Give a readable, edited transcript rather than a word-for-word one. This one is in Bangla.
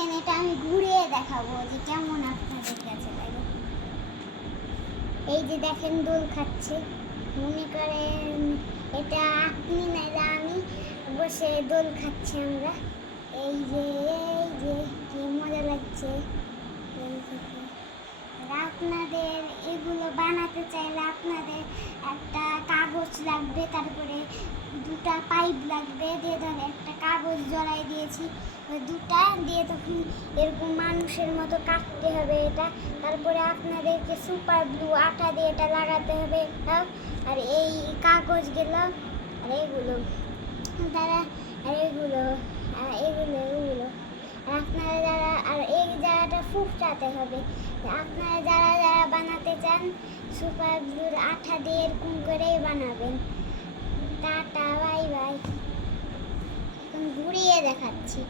দেখেন এটা আমি ঘুরিয়ে দেখাবো যে কেমন আপনাদের কাছে লাগে। এই যে দেখেন দোল খাচ্ছে, মনে করেন এটা আপনি না আমি বসে দোল খাচ্ছি আমরা। এই যে কি মজা লাগছে। আপনাদের এগুলো বানাতে চাইলে আপনাদের একটা কাগজ লাগবে, তারপরে দুটা পাইপ লাগবে, দিয়ে ধরে একটা কাগজ জড়াই দিয়েছি ওই দুটা দিয়ে তখন এরকম মানুষের মতো কাটতে হবে এটা। তারপরে আপনাদেরকে সুপার ব্লু আটা দিয়ে এটা লাগাতে হবে এটাও। আর এই কাগজগুলো আর এগুলো তারা আর এগুলো এগুলো আর আপনারা যারা আর এই জায়গাটা ফুটাতে হবে। আপনারা যারা যারা বানাতে চান সুপার ব্লুর আঠা দিয়ে এরকম করেই বানাবেন। Tata, bye bye. এখন ঘুরিয়ে দেখাচ্ছি।